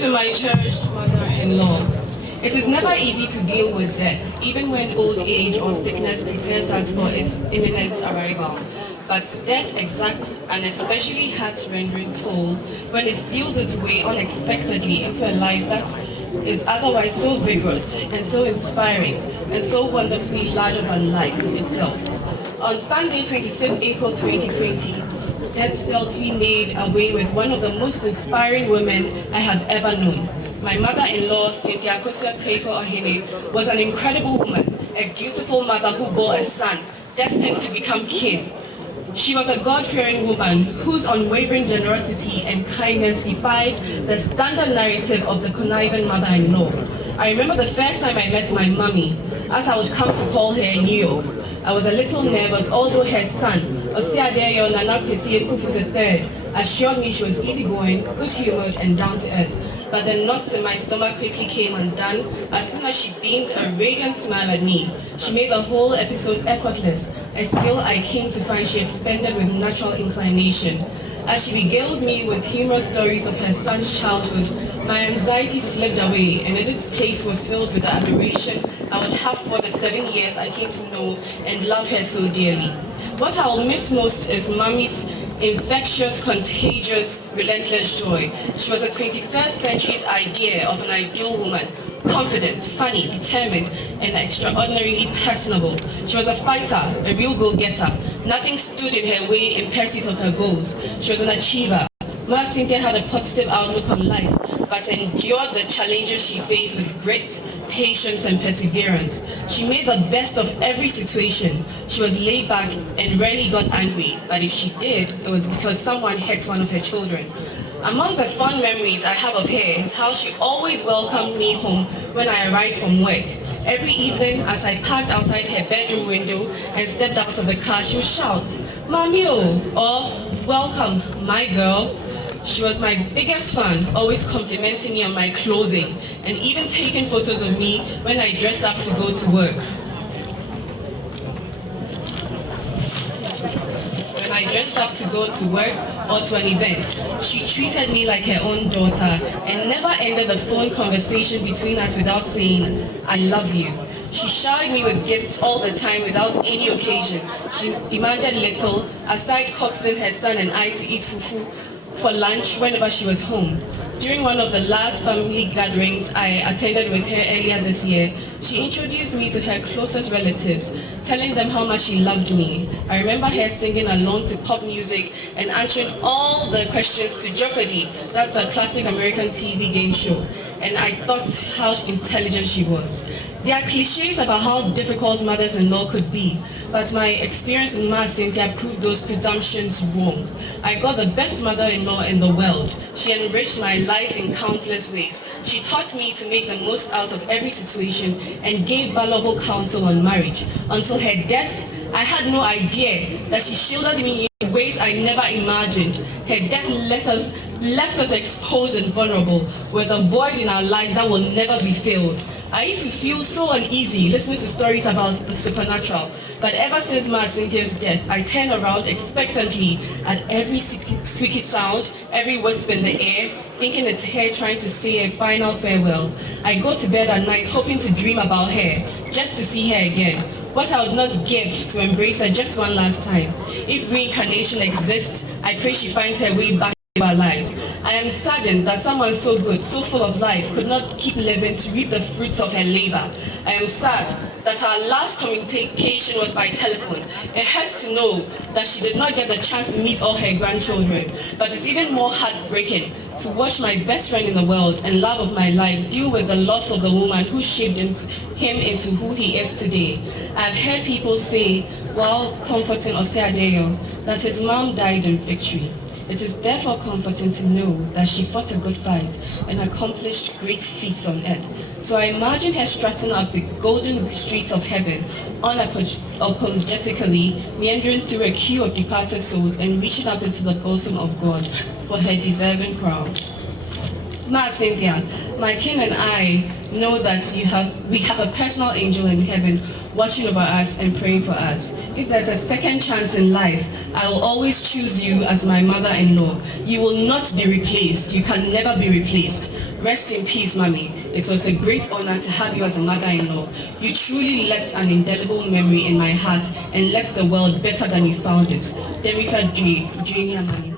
To my cherished mother-in-law, it is never easy to deal with death, even when old age or sickness prepares us for its imminent arrival. But death exacts an especially heart-rending toll when it steals its way unexpectedly into a life that is otherwise so vigorous and so inspiring and so wonderfully larger than life itself. On Sunday, 26 April 2020, death stealthily made away with one of the most inspiring women I have ever known. My mother-in-law, Cynthia Oheneyere, was an incredible woman, a beautiful mother who bore a son destined to become king. She was a God-fearing woman whose unwavering generosity and kindness defied the standard narrative of the conniving mother-in-law. I remember the first time I met my mommy, as I would come to call her in New York. I was a little nervous, although her son, Oheneyere Akuffo III, assured me she was easygoing, good-humored, and down-to-earth. But the knots in my stomach quickly came undone as soon as she beamed a radiant smile at me. She made the whole episode effortless, a skill I came to find she expended with natural inclination. As she regaled me with humorous stories of her son's childhood, my anxiety slipped away, and in its place was filled with the admiration I would have for the 7 years I came to know and love her so dearly. What I'll miss most is Mommy's infectious, contagious, relentless joy. She was the 21st century's idea of an ideal woman, confident, funny, determined, and extraordinarily personable. She was a fighter, a real go-getter. Nothing stood in her way in pursuit of her goals. She was an achiever. Ma Cynthia had a positive outlook on life, but endured the challenges she faced with grit, patience, and perseverance. She made the best of every situation. She was laid back and rarely got angry, but if she did, it was because someone hurt one of her children. Among the fond memories I have of her is how she always welcomed me home when I arrived from work. Every evening, as I parked outside her bedroom window and stepped out of the car, she would shout, "Mami o," or "Welcome, my girl." She was my biggest fan, always complimenting me on my clothing and even taking photos of me when I dressed up to go to work. When I dressed up to go to work or to an event, she treated me like her own daughter and never ended the phone conversation between us without saying, "I love you." She showered me with gifts all the time without any occasion. She demanded little, aside coaxing her son and I to eat fufu for lunch whenever she was home. During one of the last family gatherings I attended with her earlier this year, she introduced me to her closest relatives, telling them how much she loved me. I remember her singing along to pop music and answering all the questions to Jeopardy! That's a classic American TV game show. And I thought how intelligent she was. There are cliches about how difficult mothers-in-law could be, but my experience with Ma Cynthia proved those presumptions wrong. I got the best mother-in-law in the world. She enriched my life in countless ways. She taught me to make the most out of every situation and gave valuable counsel on marriage. Until her death, I had no idea that she shielded me in ways I never imagined. Her death left us exposed and vulnerable with a void in our lives that will never be filled. I used to feel so uneasy listening to stories about the supernatural, but ever since Ma Cynthia's death, I turn around expectantly at every squeaky sound, every wisp in the air, thinking it's her trying to say a final farewell. I go to bed at night hoping to dream about her, just to see her again. What I would not give to embrace her just one last time. If reincarnation exists, I pray she finds her way back to our lives. I am saddened that someone so good, so full of life, could not keep living to reap the fruits of her labor. I am sad that our last communication was by telephone. It hurts to know that she did not get the chance to meet all her grandchildren, but it's even more heartbreaking to watch my best friend in the world and love of my life deal with the loss of the woman who shaped him into who he is today. I've heard people say, while comforting Oheneyere, that his mom died in victory. It is therefore comforting to know that she fought a good fight and accomplished great feats on earth. So I imagine her strutting up the golden streets of heaven, unapologetically meandering through a queue of departed souls and reaching up into the bosom of God for her deserving crown. Ma Cynthia, my kin and I know that we have a personal angel in heaven watching over us and praying for us. If there's a second chance in life, I will always choose you as my mother-in-law. You will not be replaced. You can never be replaced. Rest in peace, Mommy. It was a great honor to have you as a mother-in-law. You truly left an indelible memory in my heart and left the world better than you found it. Jennifer J. Junior Money.